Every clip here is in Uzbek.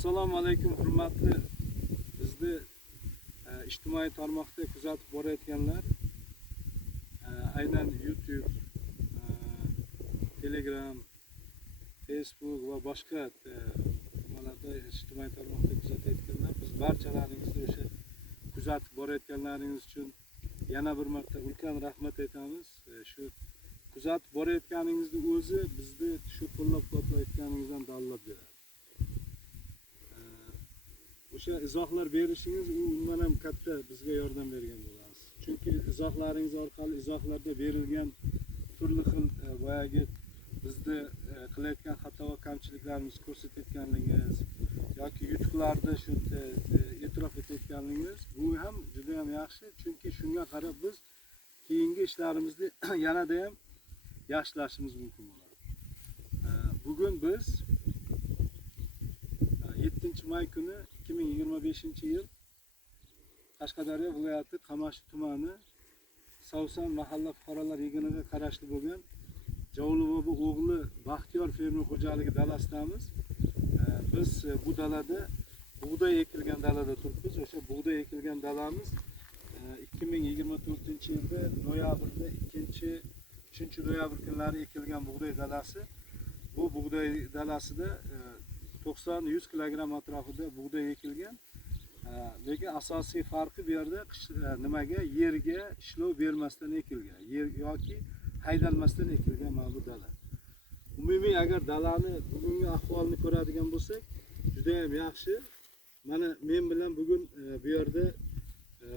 Assalomu alaykum hurmatli bizni ijtimoiy tarmoqda kuzatib borayotganlar, aynan YouTube, Telegram, Facebook va boshqa nimalarda ijtimoiy tarmoqda kuzatayotganlar, biz barchalaringizni o'sha kuzatib borayotganlaringiz uchun yana bir marta ulkan rahmat aytamiz. Shu kuzatib borayotganingizni o'zi bizni shu qo'llab-quvvatlayotganingizdan dalolat beradi. O'sha izohlar berishingiz umuman ham katta bizga yordam bergan bo'lasiz. Chunki izohlaringiz orqali izohlarda berilgan turli xil boyagi bizni qilayotgan xato va kamchiliklarimiz ko'rsatayotganingiz yoki yutuqlarda shu e'tirof etayotganingiz bu ham juda ham yaxshi. Chunki shunga qarab biz keyingi ishlarimizni yanada ham yaxshilashimiz mumkin bo'ladi. Bugun biz 7-may kuni 2025-yil Qashqadaryo viloyati Qamashi tumani Savsan mahalla fuqarolar yig'iniga qarashli bo'lgan Javulbobo o'g'li Baxtiyor fermer xo'jaligi dalasidamiz. Biz bu dalada bug'doy ekilgan dalada turibmiz. O'sha bug'doy ekilgan dalamiz 2024-yilda noyabrda 2-3 noyabr kunlari ekilgan bug'doy dalasi. Bu bug'doy dalasida 90-100 kilogramm atrofida bug'doy ekilgan. Lekin asosiy farqi bu yerda nimaga yerga ishlov bermasdan ekilgan, yer yoki haydalmasdan ekilgan mana bu dala. Umumiy agar dalani bugungi ahvolini ko'radigan bo'lsak, juda ham yaxshi. Mana men bilan bugun bu yerda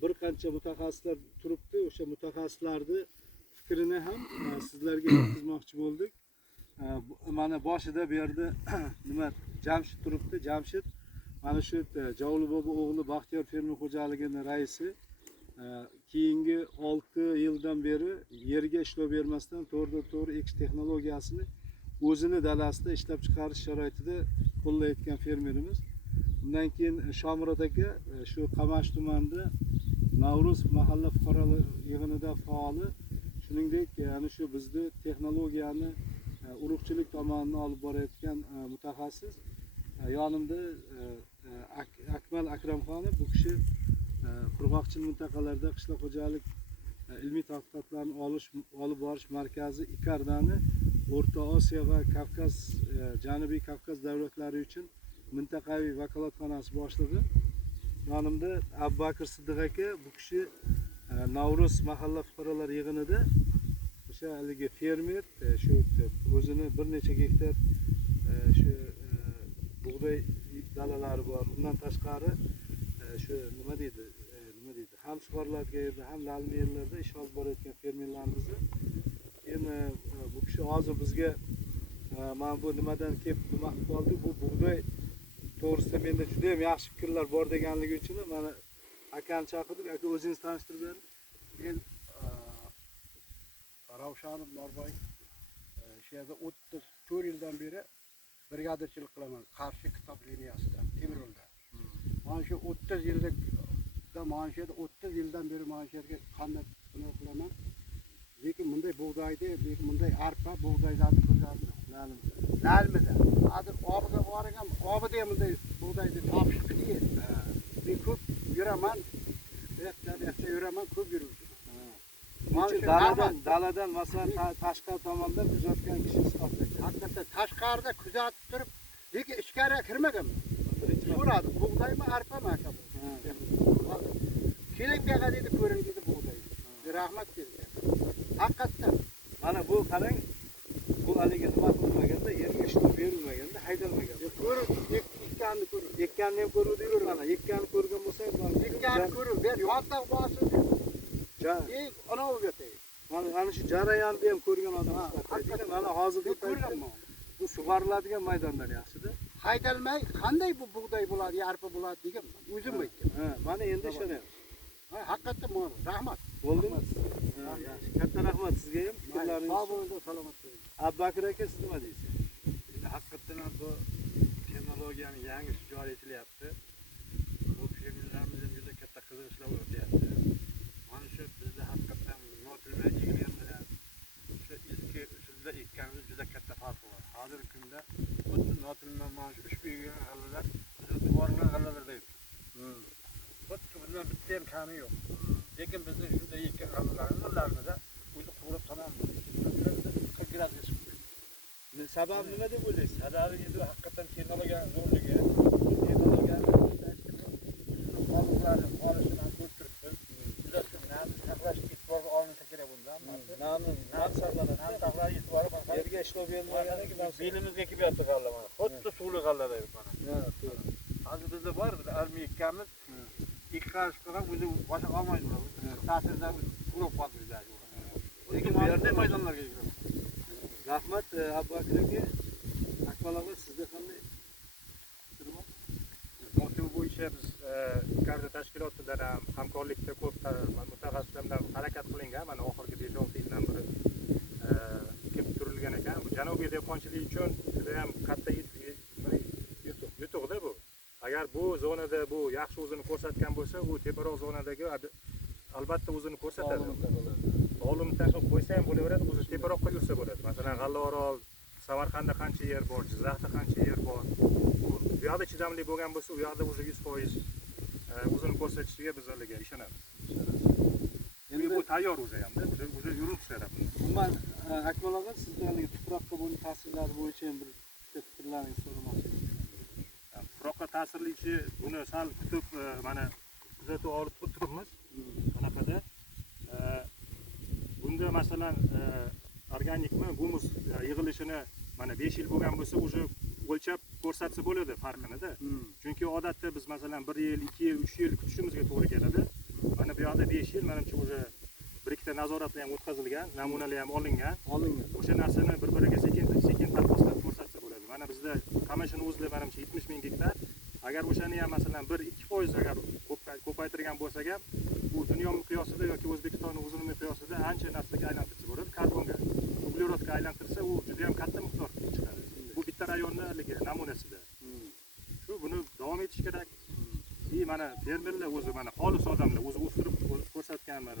bir qancha mutaxassislar turibdi. O'sha mutaxassislarning fikrini ham sizlarga yetkazmoqchi bo'ldik. Mana boshida bu yerda nima Jamshid turibdi. Jamshid mana shu Javulbobo o'g'li Baxtiyor fermer xo'jaligining raisi. Keyingi 6 yildan beri yerga ishlov bermasdan to'g'ri ekish texnologiyasini o'zini dalasida ishlab chiqarish sharoitida qo'llayotgan fermerimiz. Undan keyin Shomurod aka shu Qamash tumanida Navruz mahalla fuqarolar yig'inida faoli. Shuningdek, yana shu bizni texnologiyani urug'chilik tomonidan olib borayotgan mutaxassis. Yonimda Akmal Akramxonov, bu kishi qurg'oqchilik mintaqalarda qishloq xo'jalik ilmiy tadqiqotlarni olib borish markazi Ikardani O'rta Osiyo va Kavkaz, Janubiy Kavkaz davlatlari uchun mintaqaviy vakolatxonasi boshlig'i. Yonimda Abubakir Siddiq aka, bu kishi Navruz mahalla fuqarolar yig'inida o'sha haligi fermer, shu o'zini bir necha gektar shu bug'doy dalalari bor. Bundan tashqari shu nima deydi, ham sug'oriladigan yerda, ham lalmi yerlarda ish olib borayotgan fermerlarimizni. Endi bu kishi hozir bizga mana bu nimadan kelib nima qilib qoldi, bu bug'doy to'g'risida menda juda ham yaxshi fikrlar bor deganligi uchun mana akani chaqirdik. Aka, o'zingizni tanishtirib bering. Men Ravshanov Norboy, shu yerda 34 yildan beri brigadirchilik qilaman. Qarshi kitob liniyasida, temir yo'lda. Mana shu 30 yillik mana shu yerda 30 yildan beri mana shu yerga qanday buni qilaman. Lekin bunday bug'doyda, lekin bunday arpa bug'doylarni ko'rganim lalmida. Hozir obiga borgan, obida ham bunday bug'doyni topishib qiyin. Men ko'p yuraman, erta yuraman, ko'p yurdim. Daladan masalan tashqari tomondan kuzatgan kishi sifatida. Haqiqatdan tashqarida kuzatib turib, lekin ichkariga kirmaganman. So'radi, bug'doymi, arpami aka bu? Keling buyoqqa dedi, ko'ring dedi bug'doy. Rahmat dedi. Haqiqatdan mana bu qarang, bu haligi nima qilinmaganda, yerga ishlov berilmaganda, haydalmaganda. Ekkanni ko'ring. Ekkanni ham ko'ruvdik, mana ekkanni ko'rgan bo'lsangiz, mana Ekkanni ko'ring. Ben yonda bosib. Ey, ana u yo'q. Mana shu jarayonni ham ko'rgan odam sifatida. Mana hozirgi paytda bu sug'oriladigan maydonlar yaxshi-da. Haydalmay qanday bu bug'doy bo'ladi, arpa bo'ladi degan o'zim aytdim. Mana endi ishonyapman. Haqiqatdan rahmat. Bo'ldimi? Yaxshi. Katta rahmat sizga ham. Fikrlaringiz. Sog' bo'ling, salomat bo'ling. Abubakir aka, siz nima deysiz? Endi haqiqatdan ham bu texnologiyani yangi joriy etilyapti. Bu fermerlarimiz ham juda katta qiziqishlar o'tyapti. Mana shu bizda haqiqatdan notilma ekilgan bilan shu eski usulda ekkanimiz juda katta farqi bor. Hozirgi kunda xuddi notilma mana shu ushbu ekilgan g'alvalar yuborilgan g'allalarda yuribdi. Xuddi bundan bitta ham kami yo'q. Lekin bizni shunday ekkan g'allalarimizni o'zi qurib tamom bo'ldi. 40 gradusga chiqib ketdi. Sabab nima deb o'ylaysiz? Sababi endi haqiqatan texnologiya zo'rligi, texnologiya qoldiqlarni qolishini ham ko'rib turibmiz. Juda namni saqlash e'tiborga olinsa kerak bundan. Namni saqlanadi. Nam saqlash e'tibori Yerga ishlov berilmaganiga belimizga kelib yotdi g'alla mana. Xuddi suvli g'allada yuribdi mana. Ha, to'g'ri. Hozir bizda bor, biz armiya ekkamiz. Ikki qarshi qilib o'zi boshqa olmaydi ular. Ta'sirda qulab qoldi bizlar. Lekin bu yerda maydonlarga kiradi. Rahmat Abu Bakr aka. Akmal aka sizda qanday? Motiv bo'yicha biz Karda tashkilotidan ham hamkorlikda ko'p mutaxassislar bilan harakat qilingan. Mana oxirgi 5-6 yildan beri ko'p turilgan ekan. Bu janubiy dehqonchilik uchun juda ham katta yutuqda bu. Agar bu zonada bu yaxshi o'zini ko'rsatgan bo'lsa, u teparoq zonadagi albatta o'zini ko'rsatadi. Olim taqib qo'ysa ham bo'laveradi, o'zi teparoqqa yursa bo'ladi. Masalan, G'allaorol, Samarqandda qancha yer bor, Jizzaxda qancha yer bor. Bu yoqda chidamli bo'lgan bo'lsa, u yoqda o'zi 100% o'zini ko'rsatishiga biz haliga ishonamiz. Endi bu tayyor o'zi hamda, o'zi yurib ishlaradi. Umuman Akmal aka sizda hali tuproqqa bo'lgan ta'sirlari bo'yicha ham bir fikrlaringizni so'ramoqchi edim. Tuproqqa ta'sirlichi buni sal kutib mana kuzatuv olib turibmiz. Bunaqada bunda masalan organikmi, humus yig'ilishini mana 5 yil bo'lgan bo'lsa, o'zi o'lchab ko'rsatsa bo'ladi farqini-da. Chunki odatda biz masalan 1 yil, 2 yil, 3 yil kutishimizga to'g'ri keladi. Mana bu yoqda 5 yil, menimcha o'zi bir ikkita nazoratlar ham o'tkazilgan, namunalar ham olingan. O'sha narsani bir-biriga sekin taqqoslab ko'rsatsa bo'ladi. Mana bizda Qamashini o'zida menimcha 70 ming gektar. Agar o'shani ham masalan 1-2% agar ko'paytirgan bo'lsak ham, bu dunyo miqyosida yoki O'zbekistonning o'zining miqyosida ancha narsaga aylantirsa bo'ladi. Karbonga, uglerodga aylantirsa, u juda ham katta miqdor chiqadi. Bu bitta rayonning namunasida. Shu buni davom etish kerak. Mana fermerlar o'zi mana xolis odamlar, o'zi o'stirib ko'rsatgan, mana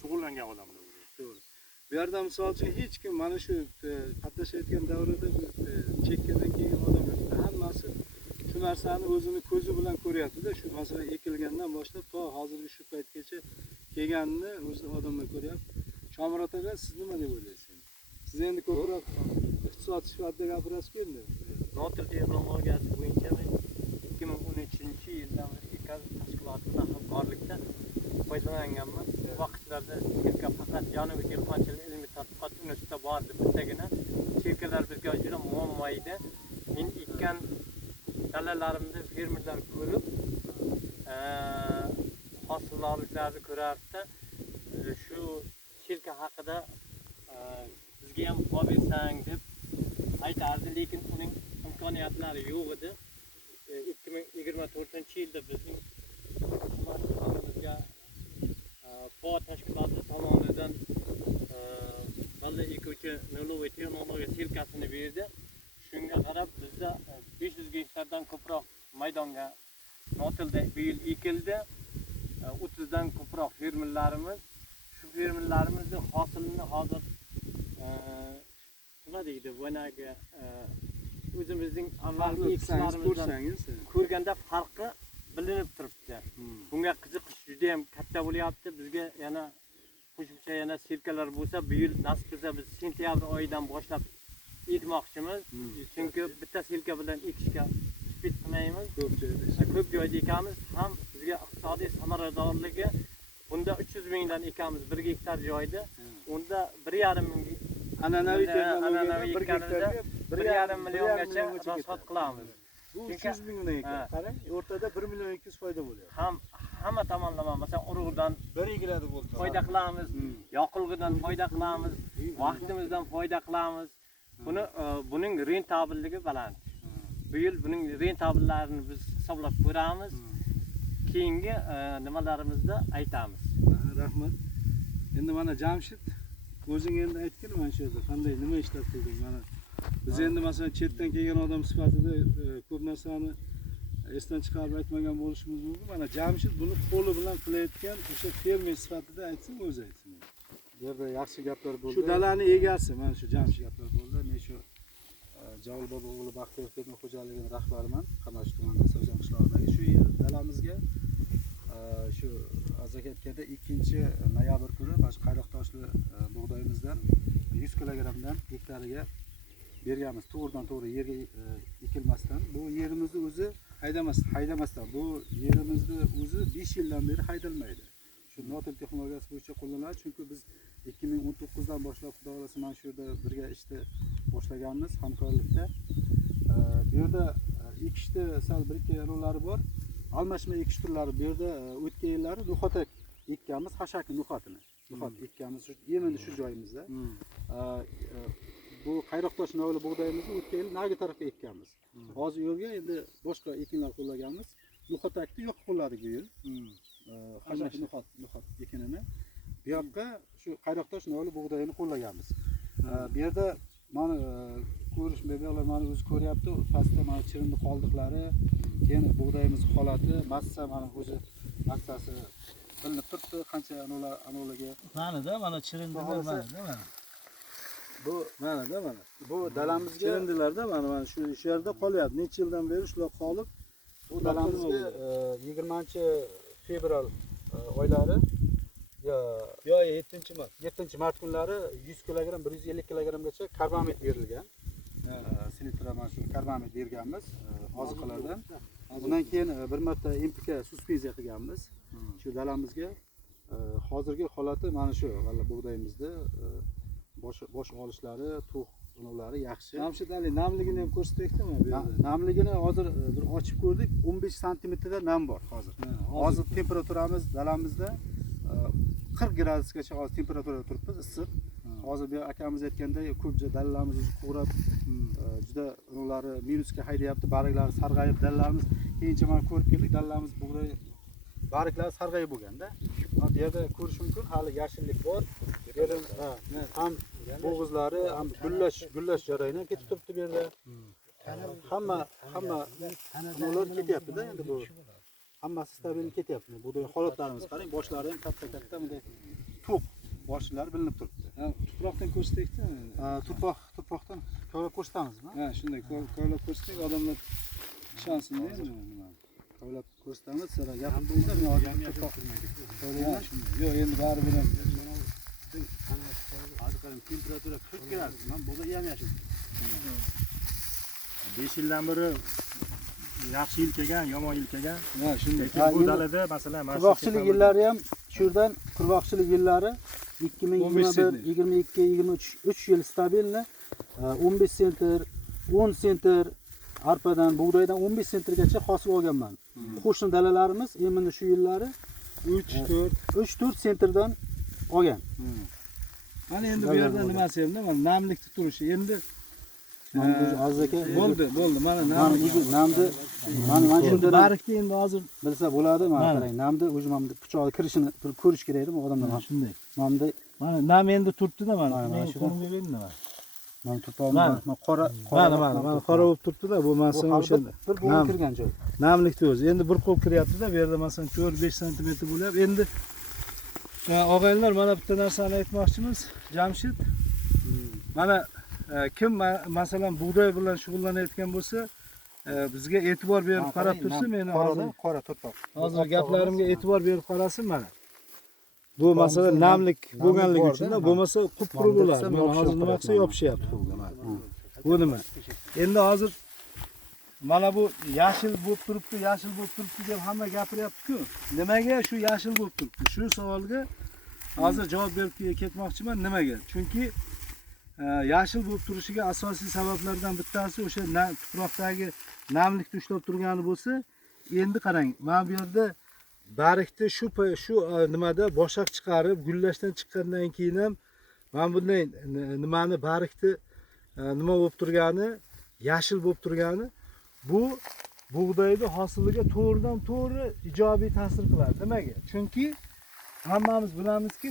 shug'ullangan odamlar. To'g'ri. Bu yerda misol uchun hech kim mana shu qatnashayotgan davrada chekkadan kelgan odamlar hammasi shu narsani o'zini ko'zi bilan ko'ryapti-da. Shu masalan ekilgandan boshlab to hozirgi shu paytgacha kelganini o'zi odamlar ko'ryapti. Shomurat aka, siz nima deb o'ylaysiz? Siz endi ko'proq iqtisod sifatida gapirasiz-ku endi. Notil texnologiyasi bo'yicha 2013-yildan beri tashkilotida hamkorlikda foydalanganman. Bu vaqtlarda sirka faqat Janubiy dehqonchilik ilmiy tadqiqot institutida bordi bittagina. Sirkalar bizga juda muammo edi. Men ekkan dalalarimni fermerlar ko'rib, hosillarni ko'rardi. Shu sirka haqida bizga ham olib bersang deb aytardi, lekin uning imkoniyatlari yo'q edi. 2024-yilda bizning FOA tashkiloti tomonidan g'alla ekuvchi noloviy texnologiya sirkasini berdi. Shunga qarab bizda 500 gektardan ko'proq maydonga notilda bu yil ekildi. 30 dan ko'proq fermerlarimiz, shu fermerlarimizning hosilini hozir nima deydi, bunaqa o'zimizning avvalgi ekishlarimizdan ko'rganda farqi bilinib turibdi. Bunga qiziqish juda ham katta bo'lyapti. Bizga yana qo'shimcha yana sirkalar bo'lsa, bu yil nasib qilsa biz sentyabr oyidan boshlab ekmoqchimiz. Chunki bitta sirka bilan ekishga spid qilmaymiz. Ko'p joyda ekamiz, ham bizga iqtisodiy samaradorligi bunda 300 mingdan ekamiz 1 gektar joyda. Unda 1,5 ming an'anaviy ekkanimizda 1,5 milliongacha rasxod qilamiz. Bu 300 mingdan ekan. Qarang, o'rtada 1 million 200 foyda bo'lyapti. Hamma tomonlama, masalan, urug'dan bir egiladi bo'ldi. foyda qilamiz, yoqilg'idan foyda qilamiz, vaqtimizdan foyda qilamiz. Buning rentabelligi baland. Bu yil buning rentabellarini biz hisoblab ko'ramiz. Keyingi nimalarimizda aytamiz. Rahmat. Endi mana Jamshid o'zing endi aytgin mana shu yerda qanday nima ishlab qilding mana. Biz endi masalan chetdan kelgan odam sifatida ko'p narsani esdan chiqarib aytmagan bo'lishimiz mumkin. Mana Jamshid buni qo'li bilan qilayotgan o'sha fermer sifatida aytsin, o'zi aytsin. Bu yerda yaxshi gaplar bo'ldi. Shu dalani egasi mana shu Jamshid gaplar bo'ldi. Men shu Javul bobo o'g'li Baxtiyor fermer xo'jaligining rahbariman. Qamash tumanida So'zan qishlog'idagi shu yer dalamizga shu azaka aytganda 2-noyabr kuni mana shu qayroqtoshli bug'doyimizdan 100 kilogramdan hektariga berganmiz. To'g'ridan-to'g'ri yerga ekilmasdan. Bu yerimizni o'zi haydamasdan. Bu yerimizni o'zi 5 yildan beri haydalmaydi. Shu Notel texnologiyasi bo'yicha qo'llaniladi, chunki biz 2019 dan boshlab xudo xolasa mana shu yerda birga ishni boshlaganmiz hamkorlikda. Bu yerda ekishda sal bir-ikki yo'llari bor. Almashma ekish turlari bu yerda o'tgan yillari no'xat ekkanmiz, hashaki no'xatini. No'xat ekkanmiz endi shu joyimizda. Bu qayroqtosh novli bug'doyimizni o'tgan yil nagi tarafga ekkanmiz. Hozir yo'lga endi boshqa ekinlar qo'llaganmiz. No'xatakni yo'q qo'lladik bu yil. Hashaki no'xat ekinini. Bu yoqqa shu qayroqtosh novli bug'doyini qo'llaganmiz. Bu yerda mana ko'rish bebelar mana o'zi ko'ryapti. Pastda mana chirinni qoldiqlari, keyin bug'doyimiz holati, massa mana o'zi massasi bilinib turibdi, qancha anolaga. Mana-da, mana chirindilar mana. Bu mana-da mana. Bu dalamizga chirindilarda mana shu yerda qolyapti. Necha yildan beri shular qolib, bu dalamizga 20-fevral oylari yo 7-mart. 7-mart kunlari 100 kg, 150 kg-gacha karbamid berilgan. Selitra mana shu karbamid berganmiz oziqalardan. Bundan keyin bir marta MPK suspenziya qilganmiz. Shu dalamizga hozirgi holati mana shu bug'doyimizda bosh olishlari, tug' unlari yaxshi. Jamshid Ali, namligini ham ko'rsatdikmi bu yerda? Namligini hozir bir ochib ko'rdik. 15 santimetrda nam bor hozir. Hozir temperaturamiz dalamizda 40 gradusgacha hozir temperaturada turibmiz, issiq. Hozir bu akamiz aytganday ko'pcha dalalarimiz qurab, juda unlari minusga haydayapti, bariklari sarg'ayib, dalalarimiz keyincha mana ko'rib keldik, dalalarimiz bug'doy bariklari sarg'ayib bo'lganda. Bu yerda ko'rish mumkin, hali yashillik bor. Bu yerda ham bo'g'izlari, ham gullash jarayoni ketib turibdi bu yerda. Hamma ular ketyapti-da endi bu. Hammasi stabil ketyapti. Bug'doy holatlarimiz qarang, boshlari ham katta bunday to'q boshlari bilinib turibdi. Tuproqdan ko'rsatdikmi? Tuproqdan ko'rib ko'rsatamizmi? Ha, shunday ko'ylab ko'rsatak, odamlar ishonsin-da endi. Ko'ylab ko'rsatamiz, sizlar gapirib qo'yingda, men hozir tuproq ko'rayman. Yo'q, endi baribir ham. Hozir qarang, temperatura 40 gradus. Men bug'doy ham yashil. 5 yildan beri yaxshi yil kelgan, yomon yil kelgan. Ha, shunday. Lekin bu dalada masalan mana Qurg'oqchilik yillari ham shundan qurg'oqchilik yillari 2021, 22, 23 3 yil stabilni 15 sentr, 10 sentr arpadan, bug'doydan 15 sentrgacha hosil olganman. Qo'shni dalalarimiz endi shu yillari 3-4 sentrdan olgan. Mana endi bu yerda nimasi endi, mana namlikni turishi. Endi Aziz aka bo'ldi. Mana namni mana shunda barikda endi hozir bilsa bo'ladi. Mana qarang, namni o'zi mana pichoqni kirishini turib ko'rish kerak edi odamlar. shunday. Namni Mana nam endi turibdi-da mana. Mana Men shu qo'limga berdim mana. mana tuproqni qora Mana qora bo'lib turibdi-da, bu masalan o'shanda. bir bo'g'in kirgan joy. Namlikni o'zi. Endi bir qo'l kiryapti-da, bu yerda masalan 4-5 sm bo'lyapti. Endi og'aylar, mana bitta narsani aytmoqchimiz. Jamshid. Mana kim masalan bug'doy bilan shug'ullanayotgan bo'lsa, bizga e'tibor berib qarab tursa, meni hozir qora tuproq. hozir gaplarimga e'tibor berib qarasin mana. Bu masalan namlik bo'lganligi uchun-da, bo'lmasa qup-quruq bo'lar. Mana hozir nima qilsa yopishyapti qo'lga mana. Bu nima? Endi hozir mana bu yashil bo'lib turibdi deb hamma gapiryapti-ku. Nimaga shu yashil bo'lib turibdi? Shu savolga hozir javob berib ketmoqchiman. Nimaga? Chunki yashil bo'lib turishiga asosiy sabablardan bittasi o'sha tuproqdagi namlikni ushlab turgani bo'lsa, endi qarang, mana bu yerda barikni shu nimada boshoq chiqarib, gullashdan chiqqandan keyin ham mana bunday nimani barikni nima bo'lib turgani, yashil bo'lib turgani, bu bug'doyni hosiliga to'g'ridan-to'g'ri ijobiy ta'sir qiladi. Nimaga? Chunki hammamiz bilamizki,